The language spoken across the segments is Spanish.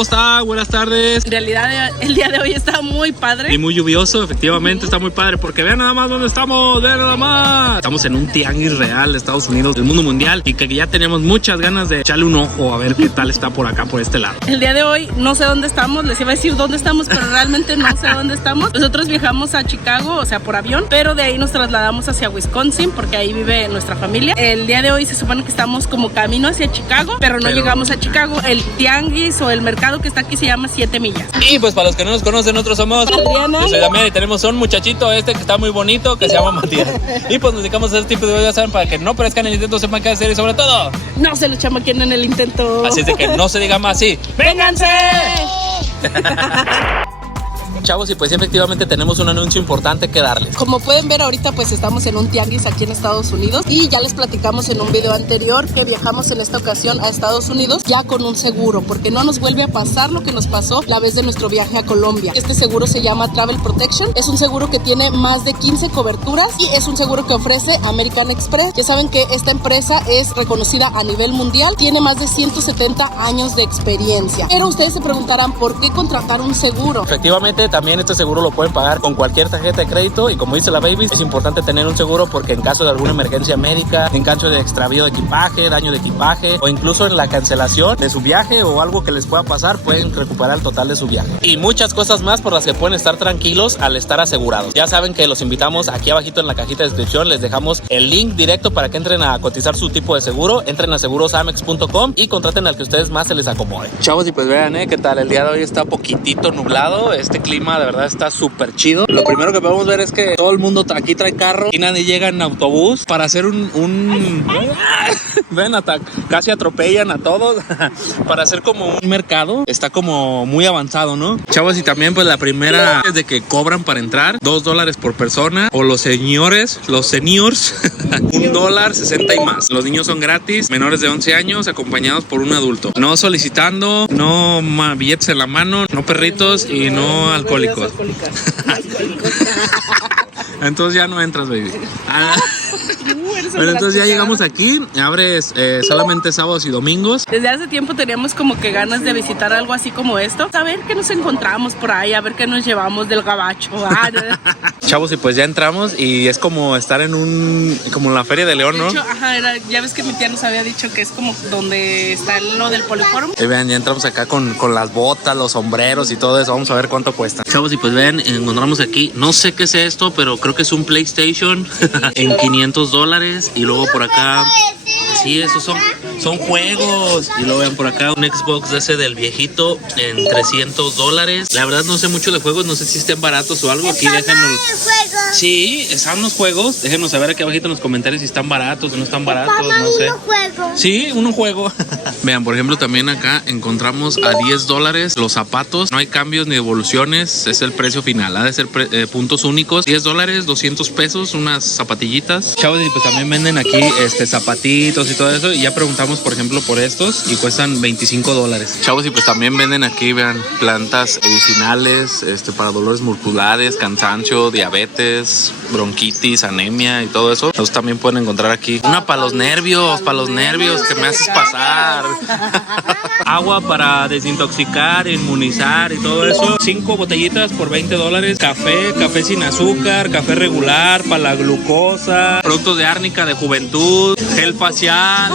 ¿cómo está? Buenas tardes. En realidad el día de hoy está muy padre. Y muy lluvioso, efectivamente, está muy padre. Porque vean nada más dónde estamos, vean nada más. Estamos en un tianguis real de Estados Unidos, del mundo mundial. Y que ya tenemos muchas ganas de echarle un ojo a ver qué tal está por acá, por este lado. El día de hoy no sé dónde estamos, les iba a decir dónde estamos, pero realmente no sé dónde estamos. Nosotros viajamos a Chicago, o sea, por avión, pero de ahí nos trasladamos hacia Wisconsin, porque ahí vive nuestra familia. El día de hoy se supone que estamos como camino hacia Chicago, pero no llegamos a Chicago. El tianguis o el mercado que está aquí se llama 7 millas. Y pues para los que no nos conocen, nosotros somos Adriana. Yo soy Damián y tenemos un muchachito que está muy bonito, que se llama Matías. Y pues nos dedicamos a este tipo de videos, ya saben, para que no perezcan en el intento, sepan qué hacer y sobre todo No se lo chamaquien en el intento. así es de que no se diga más así. ¡Vénganse! Chavos, y pues efectivamente tenemos un anuncio importante que darles. Como pueden ver ahorita pues estamos en un tianguis aquí en Estados Unidos y ya les platicamos en un video anterior que viajamos en esta ocasión a Estados Unidos ya con un seguro, porque no nos vuelve a pasar lo que nos pasó la vez de nuestro viaje a Colombia. Este seguro se llama Travel Protection, es un seguro que tiene más de 15 coberturas y es un seguro que ofrece American Express. Ya saben que esta empresa es reconocida a nivel mundial, tiene más de 170 años de experiencia. Pero ustedes se preguntarán ¿por qué contratar un seguro? Efectivamente, también este seguro lo pueden pagar con cualquier tarjeta de crédito y como dice la baby, es importante tener un seguro porque en caso de alguna emergencia médica, en caso de extravío de equipaje, daño de equipaje o incluso en la cancelación de su viaje o algo que les pueda pasar, pueden recuperar el total de su viaje. Y muchas cosas más por las que pueden estar tranquilos al estar asegurados. Ya saben que los invitamos aquí abajito en la cajita de descripción, les dejamos el link directo para que entren a cotizar su tipo de seguro, entren a segurosamex.com y contraten al que ustedes más se les acomode. Chavos, y pues vean, qué tal, el día de hoy está poquitito nublado, este clima de verdad está súper chido. Lo primero que podemos ver es que todo el mundo aquí trae carro y nadie llega en autobús para hacer ven, casi atropellan a todos para hacer como un mercado. Está como muy avanzado, ¿no? Chavos, y también pues la primera es de que cobran para entrar $2 por persona o los seniors $1.60 y más. Los niños son gratis, menores de 11 años acompañados por un adulto. No solicitando, no billetes en la mano, no perritos y no alcohólicos. Entonces ya no entras, baby. Pero entonces ya llegamos aquí, abres solamente sábados y domingos. Desde hace tiempo teníamos como que ganas de visitar algo así como esto, a ver qué nos encontramos por ahí, a ver qué nos llevamos del gabacho. Chavos, y pues ya entramos y es como estar como en la Feria de León, ¿no? De hecho, ya ves que mi tía nos había dicho que es como donde está lo del Poliforum. Y vean, ya entramos acá con las botas, los sombreros y todo eso. Vamos a ver cuánto cuesta. Chavos, y pues vean, encontramos aquí, no sé qué sea esto, pero creo que es un PlayStation en $500. Y luego por acá, sí, esos son juegos. Y luego vean por acá un Xbox ese del viejito en $300. La verdad no sé mucho de juegos, no sé si estén baratos o algo. Aquí déjenos. Sí, están unos juegos. Déjenos saber aquí abajito en los comentarios si están baratos o no están baratos, no sé. Sí, un juego. Vean, por ejemplo, también acá encontramos a $10 los zapatos. No hay cambios ni devoluciones, es el precio final. Ha de ser puntos únicos. $10, 200 pesos, unas zapatillitas. Chavos, y pues también venden aquí zapatitos y todo eso. Y ya preguntamos, por ejemplo, por estos y cuestan $25. Chavos, y pues también venden aquí, vean, plantas medicinales para dolores musculares, cansancio, diabetes, bronquitis, anemia y todo eso. Entonces también pueden encontrar aquí una para los nervios que me haces pasar. Agua para desintoxicar, inmunizar y todo eso. 5 botellitas por $20. Café sin azúcar, café regular para la glucosa, productos de árnica de juventud, gel facial.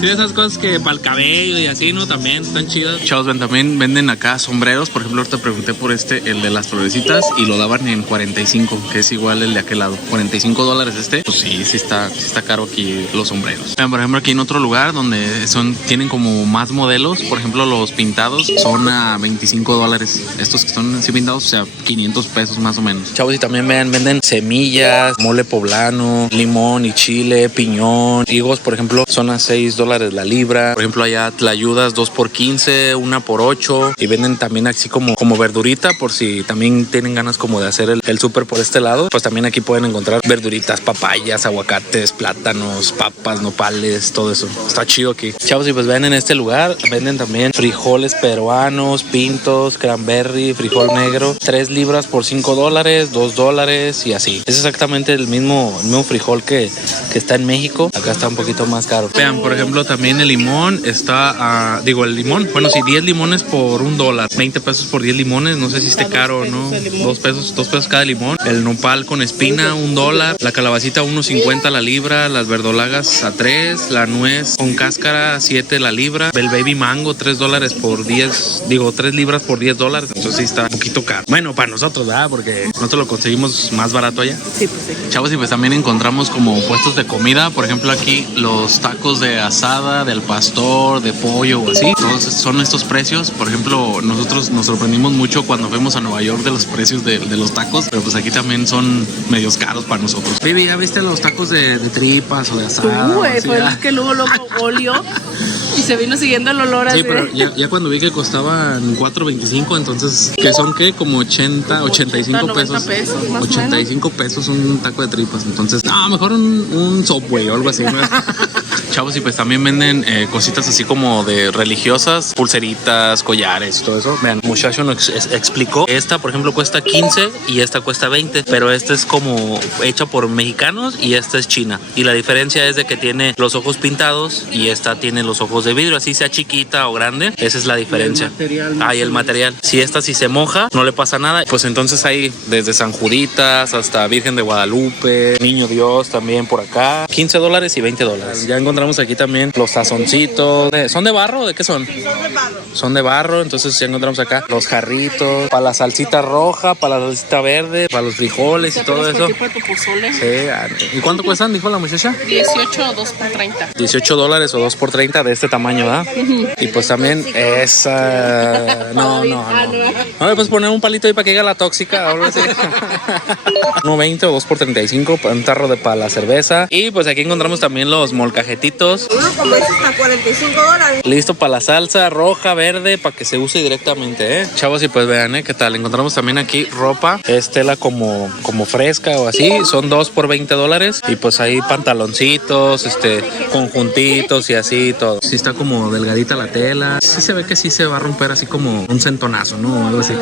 Sí, esas cosas que para el cabello y así, ¿no? También están chidas. Chavos, ven, también venden acá sombreros. Por ejemplo, ahorita pregunté por el de las florecitas y lo daban en 45, que es igual el de aquel lado. $45 este. Pues sí está caro aquí los sombreros. Vean, por ejemplo, aquí en otro lugar donde tienen como más modelos. Por ejemplo, los pintados son a $25. Estos que son así pintados, o sea, 500 pesos más o menos. Chavos, y también venden semillas, mole poblano, limón y chile, piñón, higos, por ejemplo, son a $6 la libra. Por ejemplo, allá tlayudas 2 por 15, 1 por 8. Y venden también así como verdurita por si también tienen ganas como de hacer el súper súper por este lado, pues también aquí pueden encontrar verduritas, papayas, aguacates, plátanos, papas, nopales, todo eso. Está chido aquí. Chavos, y pues ven, en este lugar venden también frijoles peruanos, pintos, cranberry, frijol negro, 3 libras por $5, $2 y así. Es exactamente el mismo frijol que está en México. Acá está un poquito más caro. Vean, por ejemplo, también el limón está, el limón, bueno, sí, 10 limones por $1, 20 pesos por 10 limones, no sé si esté caro o no. 2 pesos cada limón. El nopal con espina, $1. La calabacita, 1.50 la libra. Las verdolagas a 3. La nuez con cáscara, 7 la libra. El baby mango, $3 por 10, 3 libras por $10. Entonces sí está un poquito caro. Bueno, para nosotros, ¿verdad? Porque nosotros lo conseguimos más barato allá. Sí, pues sí. Chavos, y pues también encontramos como puestos de comida. Por ejemplo, aquí los tacos de asada, del pastor, de pollo o así. Todos son estos precios. Por ejemplo, nosotros nos sorprendimos mucho cuando fuimos a Nueva York de los precios de los tacos. Pero pues aquí también son medios caros para nosotros. Baby, ¿ya viste los tacos de tripas o de asada? Güey, fue el que luego olió y se vino siguiendo el olor así. Sí, pero ya cuando vi que costaban $4.25, entonces, ¿qué son qué? Como 85 pesos. 85 pesos un taco de tripas. Entonces, mejor un Subway o algo así, ¿no? Chavos, y pues también venden cositas así como de religiosas, pulseritas, collares y todo eso. Vean, muchacho nos explicó. Esta, por ejemplo, cuesta 15 y esta cuesta 20, pero esta es como hecha por mexicanos y esta es china. Y la diferencia es de que tiene los ojos pintados y esta tiene los ojos de vidrio, así sea chiquita o grande. Esa es la diferencia. Y el material. Si esta si se moja, no le pasa nada. Pues entonces hay desde San Juditas hasta Virgen de Guadalupe, Niño Dios también por acá. $15 y $20. Ya encontramos aquí también los tazoncitos. ¿Son de barro o de qué son? Son de barro, entonces ya encontramos acá los jarritos, para la salsita roja, para la salsita verde, para los frijoles y todo eso. Sí. ¿Y cuánto cuestan, dijo la muchacha? 18 o 2 por 30. $18 o 2 por 30 de este tamaño, ¿verdad? Y pues también esa... No le puedes poner un palito ahí para que llegue la tóxica o algo así. 1.20 o 2 por 35, un tarro para la cerveza. Y pues aquí encontramos también los molcajetitos. Uno como este está $45. Listo para la salsa roja, verde, para que se use directamente, Chavos, y pues vean, ¿qué tal? Encontramos también aquí ropa, es tela como fresca o así, son 2 por $20. Y pues ahí pantaloncitos, conjuntitos y así, todo. Sí está como delgadita la tela. Sí se ve que sí se va a romper así como un centonazo, ¿no? Algo así.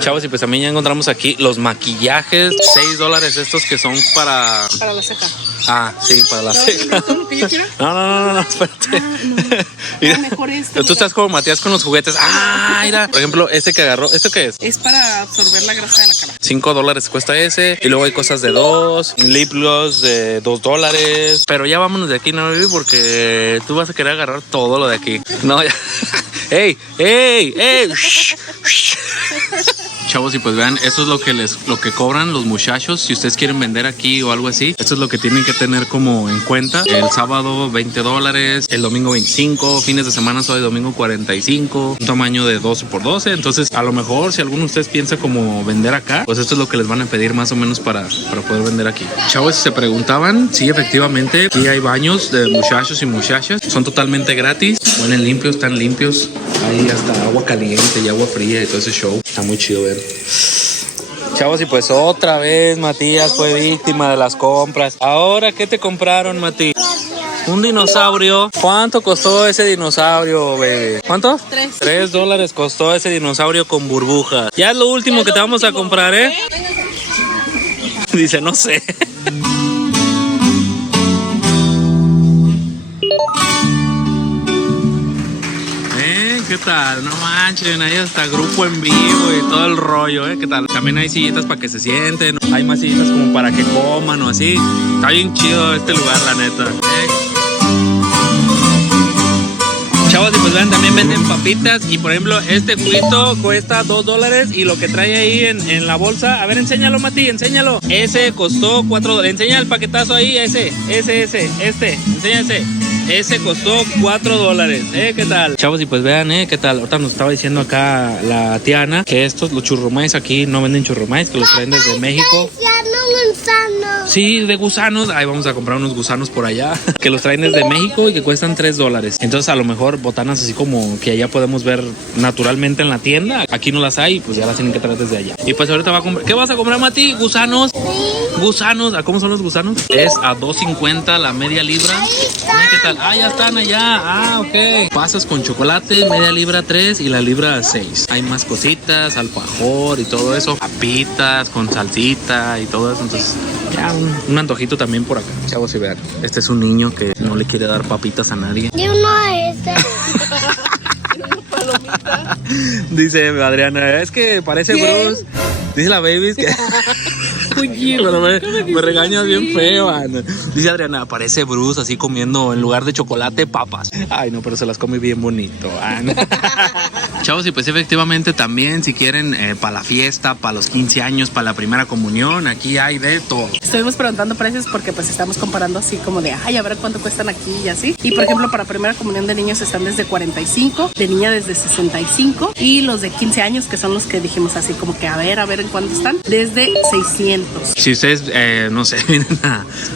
Chavos, y pues también ya encontramos aquí los maquillajes, $6 estos que son para la ceja. Sí, para la ceja. No, espérate. Mejor este. Tú estás como Matías con los juguetes. Mira. Por ejemplo, este que agarró, ¿esto qué es? Es para absorber la grasa de la cara. $5 cuesta ese. Y luego hay cosas de 2, lip gloss de $2. Pero ya vámonos de aquí, ¿no, baby? Porque tú vas a querer agarrar todo lo de aquí. No, ya. ¡Ey! Chavos, y pues vean, eso es lo que cobran los muchachos. Si ustedes quieren vender aquí o algo así, esto es lo que tienen que tener como en cuenta. El sábado $20, el domingo 25, fines de semana sábado y domingo 45, un tamaño de 12 por 12. Entonces, a lo mejor si alguno de ustedes piensa como vender acá, pues esto es lo que les van a pedir más o menos para poder vender aquí. Chavos, si se preguntaban, sí, efectivamente, aquí hay baños de muchachos y muchachas. Son totalmente gratis, están limpios. Hay hasta agua caliente y agua fría y todo ese show. Está muy chido ver. Chavos, y pues otra vez Matías fue víctima de las compras. Ahora, ¿qué te compraron, Mati? Un dinosaurio. ¿Cuánto costó ese dinosaurio, baby? ¿Cuánto? $3 costó ese dinosaurio con burbujas. Ya es lo último que te vamos a comprar, Dice, no sé. ¿Qué tal? No manchen, hay hasta grupo en vivo y todo el rollo, ¿Qué tal? También hay sillitas para que se sienten, hay más sillitas como para que coman o así. Está bien chido este lugar, la neta, Chavos, y pues vean, también venden papitas. Y por ejemplo, este juguito cuesta $2 y lo que trae ahí en la bolsa, a ver, enséñalo, Mati, enséñalo. Ese costó $4. Enseña el paquetazo ahí, enseña ese. Ese costó $4. ¿Qué tal? Chavos, y pues vean, ¿qué tal? Ahorita nos estaba diciendo acá la Tiana que estos, los churrumais aquí no venden churrumais, que los traen desde México. Sí, de gusanos. Ahí vamos a comprar unos gusanos por allá que los traen desde México y que cuestan $3. Entonces a lo mejor botanas así como que allá podemos ver naturalmente en la tienda. Aquí no las hay, pues ya las tienen que traer desde allá. Y pues ahorita va a comprar. ¿Qué vas a comprar, Mati? ¿Gusanos? Gusanos. ¿A cómo son los gusanos? Es a $2.50 la media libra. ¿Qué tal? Ah, ya están allá. Ah, ok. Pasas con chocolate, media libra 3 y la libra 6. Hay más cositas, alfajor y todo eso. Papitas con salsita y todo eso. Entonces, ya un antojito también por acá. Chavos, y vean, este es un niño que no le quiere dar papitas a nadie. Yo no ese. Dice Adriana, es que parece Bruce. Dice la baby que... Pero me regañas bien feo, Ana. Dice Adriana, parece Bruce así comiendo en lugar de chocolate papas. Ay, no, pero se las come bien bonito, Ana. Chavos, y pues efectivamente también si quieren para la fiesta, para los 15 años, para la primera comunión, aquí hay de todo. Estuvimos preguntando precios porque pues estamos comparando así como de, ay, a ver cuánto cuestan aquí y así. Y por ejemplo, para primera comunión de niños están desde 45, de niña desde 65 y los de 15 años, que son los que dijimos así como que a ver en cuánto están, desde 600. Si ustedes, no sé, vienen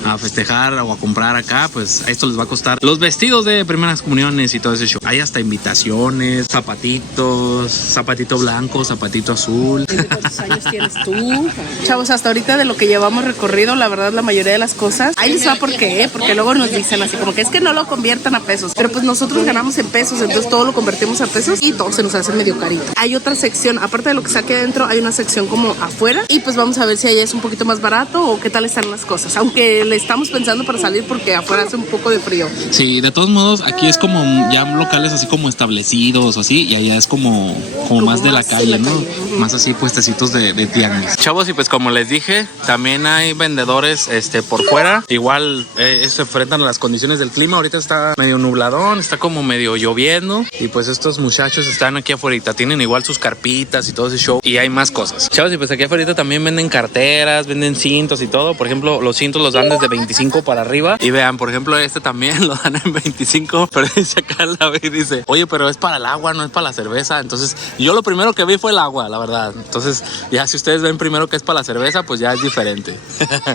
a festejar o a comprar acá, pues a esto les va a costar los vestidos de primeras comuniones y todo ese show. Hay hasta invitaciones, zapatitos, zapatito blanco, zapatito azul. ¿Cuántos años tienes tú? Chavos, hasta ahorita de lo que llevamos recorrido, la verdad, la mayoría de las cosas, ahí les va por qué, porque luego nos dicen así como que es que no lo conviertan a pesos, pero pues nosotros ganamos en pesos, entonces todo lo convertimos a pesos y todo se nos hace medio carito. Hay otra sección, aparte de lo que está aquí adentro, hay una sección como afuera y pues vamos a ver si allá es un poquito más barato o qué tal están las cosas, aunque le estamos pensando para salir porque afuera hace un poco de frío. Sí, de todos modos aquí es como ya locales así como establecidos o así, y allá es como más de la calle, ¿no? Más así puestecitos de tianguis. Chavos, y pues como les dije, también hay vendedores por fuera, igual se enfrentan a las condiciones del clima. Ahorita está medio nubladón, está como medio lloviendo y pues estos muchachos están aquí afuera, tienen igual sus carpitas y todo ese show y hay más cosas. Chavos, y pues aquí afuera también venden carteras, venden cintos y todo. Por ejemplo, los cintos los dan desde 25 para arriba. Y vean, por ejemplo, este también lo dan en 25. Pero dice acá la vez, dice, oye, pero es para el agua, no es para la cerveza. Entonces, yo lo primero que vi fue el agua, la verdad. Entonces, ya si ustedes ven primero que es para la cerveza, pues ya es diferente.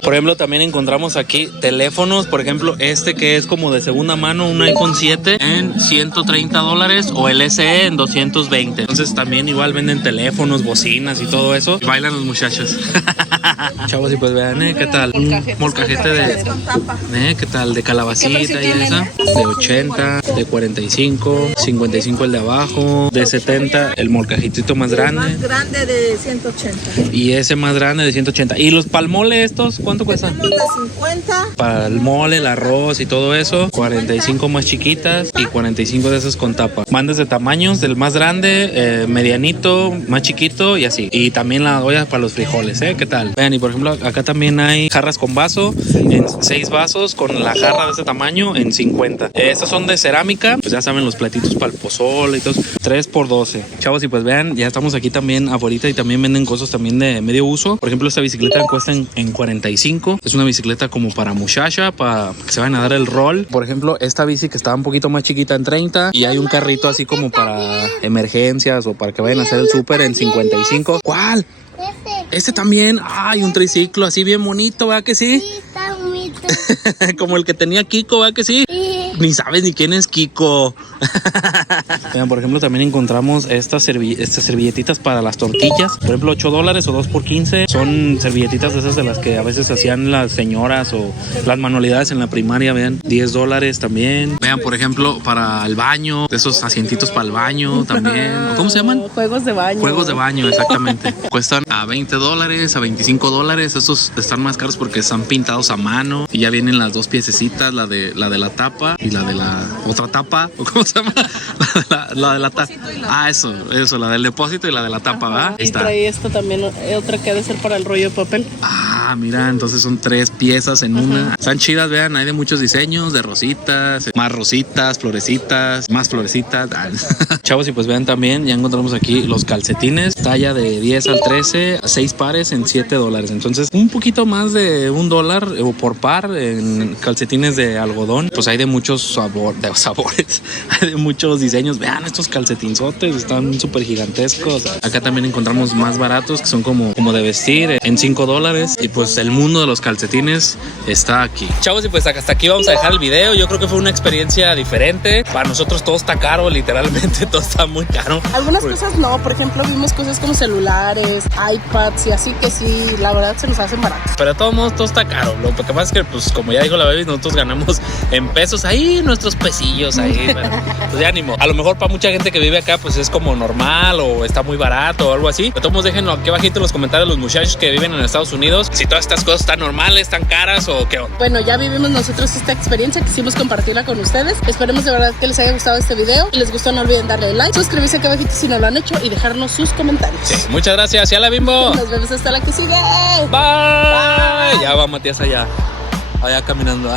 Por ejemplo, también encontramos aquí teléfonos. Por ejemplo, este que es como de segunda mano, un iPhone 7 en $130 o el SE en 220. Entonces, también igual venden teléfonos, bocinas y todo eso. Y bailan los muchachos. Chavos, y pues vean, ¿qué tal? Un molcajete de... ¿qué tal? De calabacita y esa. De 80, de 45, 55 el de abajo, de 70 el molcajetito más grande. El más grande de 180. Y ese más grande de 180. ¿Y los palmole estos cuánto cuestan? De 50. Para el mole, el arroz y todo eso, 45 más chiquitas y 45 de esas con tapa. Van desde tamaños del más grande, medianito, más chiquito y así. Y también la olla para los frijoles, ¿qué tal? Vean, y por ejemplo, acá también hay jarras con vaso, en 6 vasos con la jarra de ese tamaño en 50. Estas son de cerámica, pues ya saben, los platitos para el pozole y todo, 3 por 12. Chavos, y pues vean, ya estamos aquí también afuera y también venden cosas también de medio uso. Por ejemplo, esta bicicleta cuesta en 45. Es una bicicleta como para muchacha, para que se vayan a dar el rol. Por ejemplo, esta bici que está un poquito más chiquita en 30 y hay un carrito así como para emergencias o para que vayan a hacer el súper en 55. ¿Cuál? Este también. Ay, un triciclo así bien bonito, ¿verdad que sí? Sí, está bonito. Como el que tenía Kiko, ¿verdad que sí? Ni sabes ni quién es Kiko. Vean, por ejemplo, también encontramos estas servilletitas para las tortillas. Por ejemplo, $8 o 2 por 15. Son servilletitas de esas de las que a veces hacían las señoras o las manualidades en la primaria. Vean, $10 también. Vean, por ejemplo, para el baño, de esos asientitos para el baño también. ¿Cómo se llaman? Juegos de baño. Juegos de baño, exactamente. Cuestan a $20, a $25. Estos están más caros porque están pintados a mano y ya vienen las dos piececitas, la de la tapa y la de la otra tapa, ¿o cómo se llama? la de la tapa. Ah, eso, la del depósito y la de la tapa, ¿verdad? Y trae esto también, otra que ha de ser para el rollo de papel. Ah, Ah, mira, entonces son 3 piezas en una. Están chidas, vean, hay de muchos diseños, de rositas, más rositas, florecitas, más florecitas. Chavos, y pues vean también, ya encontramos aquí los calcetines, talla de 10 al 13, 6 pares en $7. Entonces, un poquito más de $1 por par en calcetines de algodón. Pues hay de muchos sabores, hay de muchos diseños. Vean estos calcetinzotes, están súper gigantescos. Acá también encontramos más baratos que son como de vestir en $5. Y pues el mundo de los calcetines está aquí. Chavos, y pues hasta aquí vamos a dejar el video. Yo creo que fue una experiencia diferente. Para nosotros todo está caro, literalmente todo está muy caro. Algunas cosas no, por ejemplo vimos cosas como celulares, iPads y así que sí, la verdad se nos hacen baratos. Pero de todos modos todo está caro. Lo que pasa es que pues como ya dijo la baby, nosotros ganamos en pesos ahí, nuestros pesillos ahí. Pues de ánimo. A lo mejor para mucha gente que vive acá pues es como normal o está muy barato o algo así. De todos modos déjenlo aquí abajito en los comentarios los muchachos que viven en Estados Unidos, si todas estas cosas están normales, están caras o qué onda. Bueno, ya vivimos nosotros esta experiencia, quisimos compartirla con ustedes. Esperemos de verdad que les haya gustado este video. Si les gustó no olviden darle like, suscribirse aquí abajito si no lo han hecho y dejarnos sus comentarios. Sí, muchas gracias, ya la Bimbo. Nos vemos hasta la que sigue. Bye. Ya va Matías allá caminando.